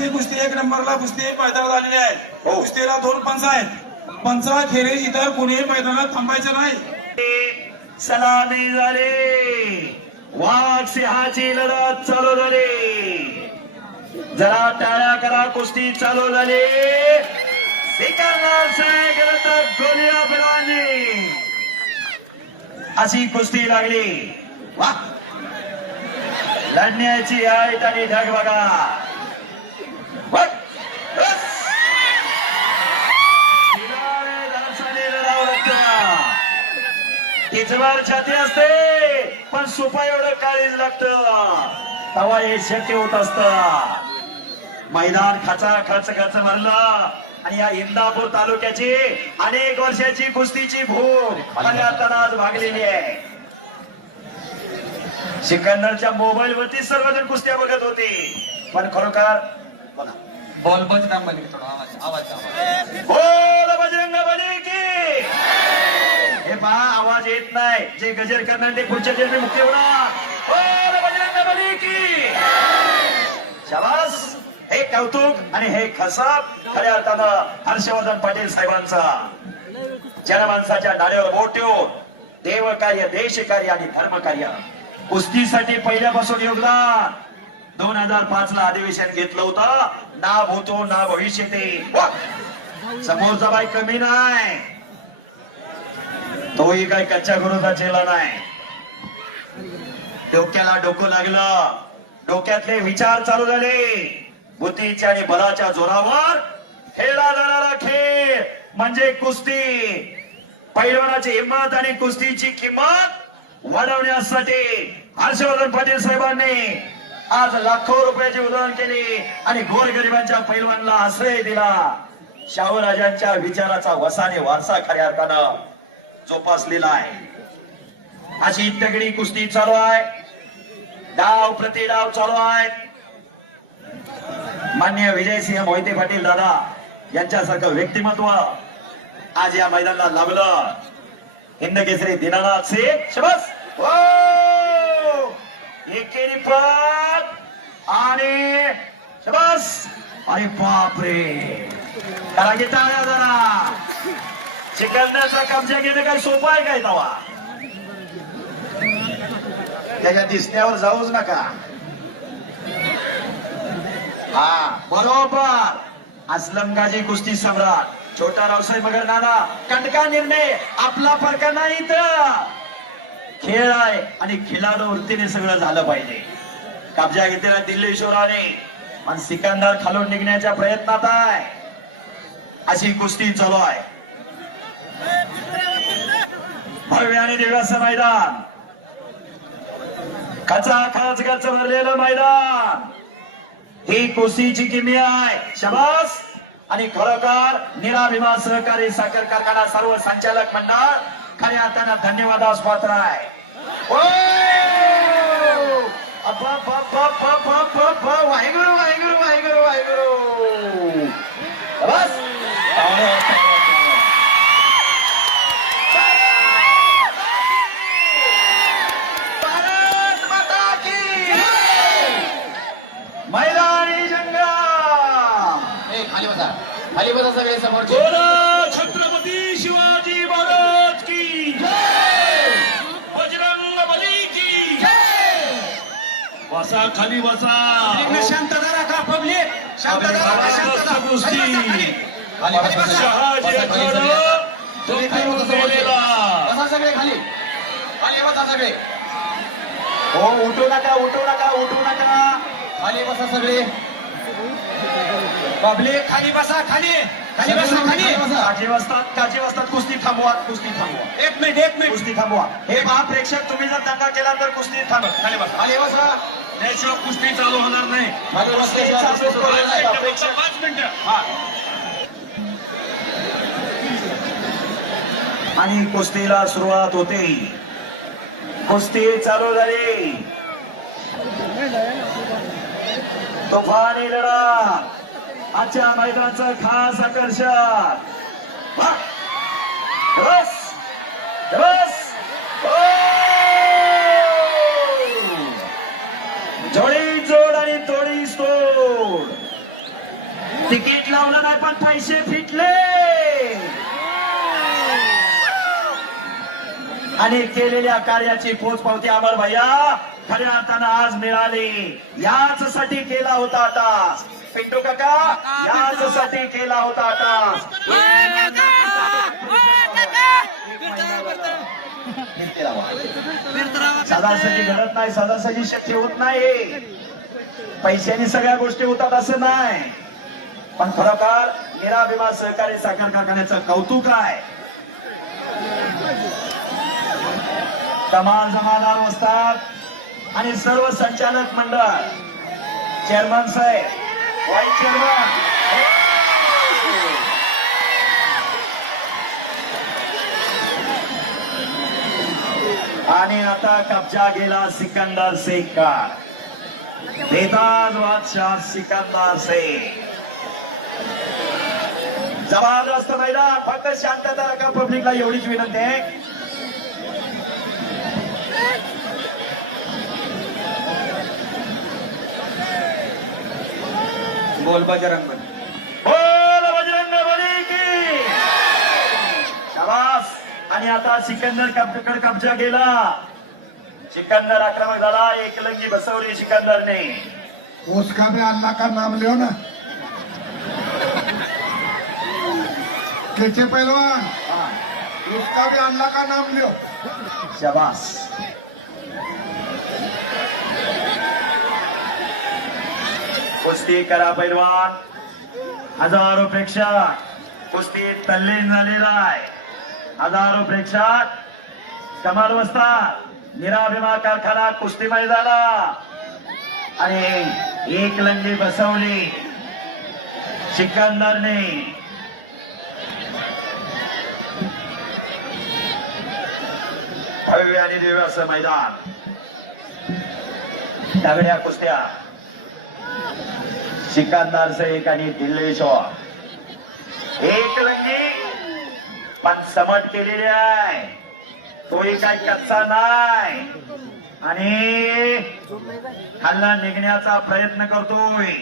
ही कुस्ती 1 नंबरला कुस्ती मैदानात आलेली आहे. कुस्तीला 2 पंच आहेत. पंचाखेरीज इतर कुणीही मैदानात थांबायचं नाही. सलामी झाली. वाघ सिंहाची लढत चालू झाली. जरा टाळ्या करा. कुस्ती चालू झाली. सिकंदर शेख विरुद्ध गोलिया फिलवानी अशी कुस्ती लागली. वा लढण्याची आहेत आणि ढग बघा. तिचवर छाती असते पण सुपा एवढं काळीज लागतं तेव्हा हे शक्य होत असत. मैदान खच भरलं आणि या इंदापूर तालुक्याची अनेक वर्षाची कुस्तीची भूक आज भागलेली आहे. सिकंदरच्या मोबाईल वरती सर्वजण कुस्त्या बघत होते पण खरोखर बॉल बजरंग बली थोडा आवाज बोल बजरंग बली की हे पहा आवाज येत नाही. जे गजर करणार ते पुढच्या जन्मी मुक्ती होणार. बोल बजरंग बली की शाबास. हे कौतुक आणि हे खसाब खऱ्या अर्थानं हर्षवर्धन पाटील साहेबांचा. जनमानसाच्या डाळ्यावर बोट ठेवून देव कार्य देश कार्य आणि धर्म कार्य कुस्तीसाठी पहिल्यापासून योगदान. 2005 ला अधिवेशन घेतलं होतं. ना भूतो ना भविष्य ते समोरचा बाई कमी नाही. तोही काही कच्च्या गुरुचा चेला नाही. डोक्याला डोकं लागलं. डोक्यातले विचार चालू झाले. बुद्धीच्या आणि बलाच्या जोरावर खेळला जाणारा खेळ म्हणजे कुस्ती. पैलवानाची हिंमत आणि कुस्तीची किंमत वाढवण्यासाठी हर्षवर्धन पाटील साहेबांनी आज लाखो रुपयाची उधळण केली आणि गोरगरिबांच्या पैलवानला आश्रय दिला. शाहूराजांच्या विचाराचा वसाने वारसा खऱ्या अर्थानं जोपासलेला आहे. अशी तगडी कुस्ती चालू आहे. डाव प्रतिडाव चालू आहे. मान्य विजयसिंह मोहिते पाटील दादा यांच्यासारखं व्यक्तिमत्व आज या मैदानाला लाभलं. हिंद केसरी दीनानाथ शेख शबास. एकेरी पद आणि शबास. अरे बापरे करा की टाळ्या जरा. सिकंदरचा कब्जा घेणं काही सोपं आहे काय तवा. त्याच्या दिसण्यावर जाऊच नका. हा बरोबर. अस्लम गाजी कुस्ती सम्राट छोटा रावसाहेब मगर नाना कंटका निर्णय आपला फरका नाही तर खेळ आहे आणि खिलाडू वृत्तीने सगळं झालं पाहिजे. कब्जा घेतलेला दिल्लीश्वराने पण सिकंदर खालून निघण्याच्या प्रयत्नात आहे. अशी कुस्ती चालू आहे. भव्य आणि दिव्याचं मैदान. खचाखच गच भरलेलं मैदान. ही कुस्तीची किमया आहे. शबास. आणि खरोखर निराभिमान सहकारी साखर कारखाना सर्व संचालक मंडळ खऱ्या अर्थानं धन्यवादास पात्र आहे. वाहेगुरु वाहेगुरु वाहेगुरु वाहेगुरु. बस भारत माता की मैदानी जंगम. खाली बसा सगळे समोरचे. छत्रपती शिवाजी महाराज की बजरंग बली की बसा. खाली बसा. शांतता राखा पब्लिक. शांतता राखा. शांतता. शहाजी बसा सगळे खाली. खाली बसा सगळे. हो उठू नका उठू नका उठू नका. खाली बसा सगळे. पब्लिक खाली बसा. खाली खाली बसा. खाली काजी वाजतात. कुस्ती थांबवा. कुस्ती थांबवा. 1 मिनिट. कुस्ती थांबवा. हे महाप्रेक्षक तुम्ही जर दंगा केला तर कुस्ती थांबवा. खाली बसा. खाली बसा. त्याशिवाय कुस्ती चालू होणार नाही. खाली बसा. 5 मिनिटं. हा. आणि कुस्तीला सुरुवात होते. कुस्ती चालू झाली. तुफानी लढा. आजच्या मैदानाचं खास आकर्षण. बस बस. जोडी जोड आणि तोडी तोड. तिकीट लावलं नाही पण पैसे फिटले आणि केलेल्या कार्याची पोचपावती अमर भैया खऱ्या अर्थानं आज मिळाली. याच साठी केला होता टास्क. पिंटू काका याच साठी केला होता टास्क. सदासजी घडत नाही, सदासजी शक्य होत नाही. पैशाने सगळ्या गोष्टी होतात असं नाही. पण खरोखर निराभिमान सहकारी साखर कारखान्याचं कौतुक आहे. कमाल जमादार असतात आणि सर्व संचालक मंडळ, चेअरमन साहेब, व्हाईस चेअरमन, आणि आता कब्जा गेला सिकंदर शेख का. बेताज बादशाह सिकंदर शेख. जबरदस्त मैदान. फक्त शांतता राखा पब्लिकला एवढीच विनंती आहे. बोल बजरंग बली. बोल बजरंग बली की. शाबास. आणि आता सिकंदर कडे कब्जा गेला. सिकंदर आक्रमक झाला. एकलंगी बसवली सिकंदरने. उसका भी अल्लाह का नाम लियो ना. कैसे पहलवान, उसका भी अल्लाह का नाम लियो. शाबास. कुस्ती करा पैलवान. हजारो प्रेक्षक कुस्ती तल्लीन झालेला आहे. हजारो प्रेक्षक कमाल बसतात. निराभिमान कारखाना कुस्ती मैदाना आणि एक लंगी बसवली सिकंदरने. भव्य आणि दिव्य असं मैदान. दगड्या कुस्त्या. सिकंदर शेख आणि दिल्लेश्वर. एक लंगी पण समट केलेली आहे. तोही काही कच्चा नाही आणि हल्ला निघण्याचा प्रयत्न करतोय.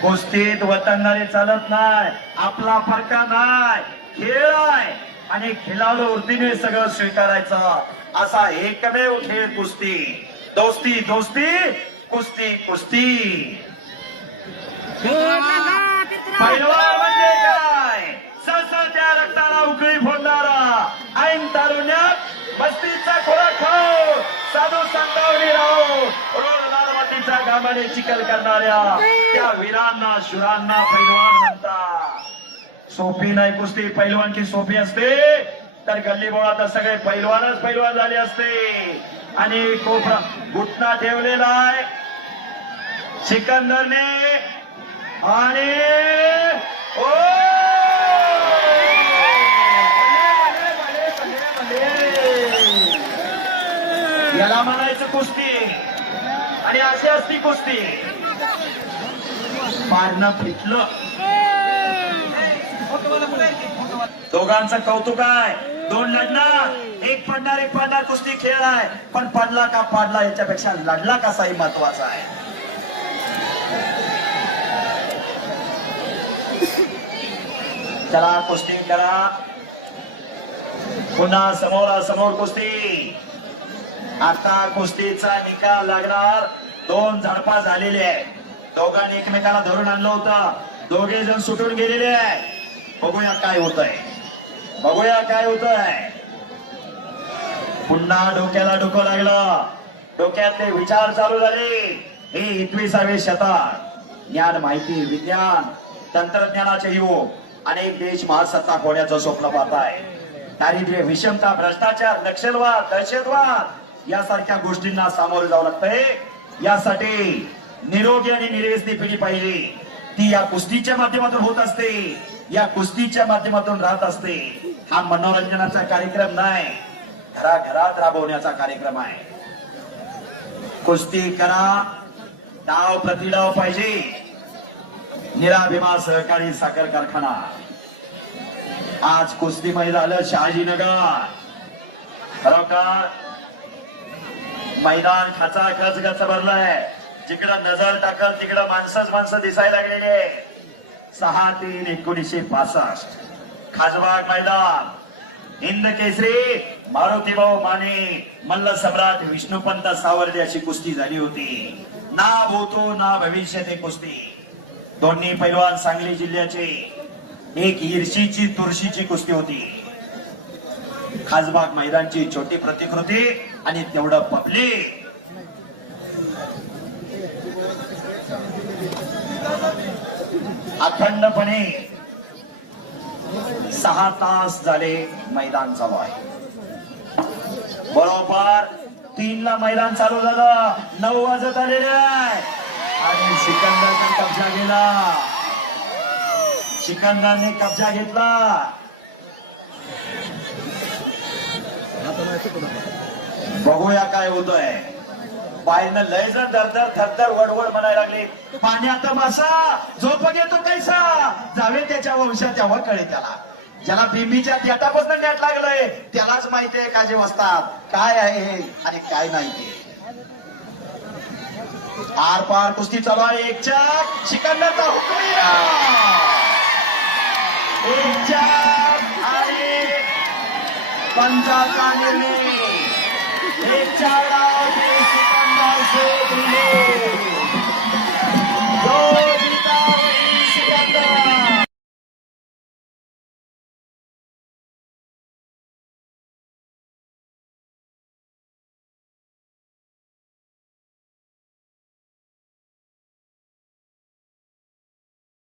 कुस्तीत वतनदारी चालत नाही. आपला फरका नाही. खेळ आहे आणि खेळाडू वृत्तीने सगळं स्वीकारायचं असा एकमेव खेळ कुस्ती. दोस्ती दोस्ती, कुस्ती कुस्ती. पैलवान म्हणजे काय? सळसळत्या रक्ताला उकळी फोडणारा, ऐन तारुण्यात मस्तीचा खोराक खाऊ, साधू संतावणी राहू, रोज लाल मातीच्या घामाने चिखल करणाऱ्या त्या वीरांना शुरांना पैलवान म्हणतात. सोपी नाही कुस्ती. पैलवानची सोपी असते तर गल्ली बोळात सगळे पैलवानच पैलवान झाले असते. आणि कोपरा घुटना ठेवलेला आहे सिकंदरने. आणि याला म्हणायचं कुस्ती. आणि अशी असती कुस्ती. पारणं फिटलं. दोघांचं कौतुक आहे. दोन लढणार, एक पडणार कुस्ती खेळ आहे. पण पडला का पाडला याच्यापेक्षा लढला कसाही महत्वाचा आहे. चला कुस्ती करा. पुन्हा समोरासमोर कुस्ती. आता कुस्तीचा निकाल लागणार. दोन झडपा झालेले आहे. दोघांनी एकमेकाला धरून आणलं होतं. दोघे जण सुटून गेलेले आहे. बघूया काय होत आहे. बघूया काय होत आहे. पुन्हा डोक्याला डोकं लागलं. डोक्यातले विचार चालू झाले. हे 21वे शतक. ज्ञान, माहिती, विज्ञान, तंत्रज्ञानाचे युग. अनेक देश महासत्ता होण्याचं स्वप्न पाहत आहे. दारिद्र्य, विषमता, भ्रष्टाचार, नक्षलवाद, दहशतवाद यासारख्या गोष्टींना सामोरे जावं लागतंय. यासाठी निरोगी आणि निर्व्यसनी पिढी पाहिजे. ती या कुस्तीच्या माध्यमातून होत असते. या कुस्तीच्या माध्यमातून राहत असते. हा मनोरंजनाचा कार्यक्रम नाही, घराघरात राबवण्याचा कार्यक्रम आहे. कुस्ती करा. डाव प्रतिडाव पाहिजे. निराभिमान सहकारी साखर कारखाना. आज कुस्ती मैदान शहाजीनगर. खरोखर मैदान खचाखच गच भरलंय. जिकडं नजर टाकल तिकडं माणसंच माणसं दिसायला लागलेली आहे. 6/3/1965 खासबाग मैदान हिंद केसरी मारुतीभाऊ माने मल्ल सम्राट विष्णुपंत सावर्डे अशी कुस्ती झाली होती. ना भूतो ना भविष्य ते कुस्ती. दोन्ही पैलवान सांगली जिल्ह्याचे. एक ईर्षीची तुळशीची कुस्ती होती. खासबाग मैदानची छोटी प्रतिकृती आणि तेवढं पब्लिक. अखंडपणे 6 तास झाले मैदान चालू आहे. बरोबर 3 ला मैदान चालू झालं. 9 वाजत आलेले आहे आणि सिकंदरने कब्जा घेतला. सिकंदरने कब्जा घेतला. बघूया काय होतंय. पायनं लय जण धरधर थरथर वडवड म्हणायला लागले. पाण्यात मासा झोप घेतो कैसा जावे त्याच्या वंशात तेव्हा कळे त्याला. ज्याला बिंबीच्या देटापासून नेट लागलंय त्यालाच माहिती आहे काजे वसतात काय आहे आणि काय नाही ते. आर पार कुस्ती चालू आहे. एक चाक सिकंदरचा हुकूया. एक चाक आणि पंचाचा निर्णय. एक चार डाव सिकंदर से दिले.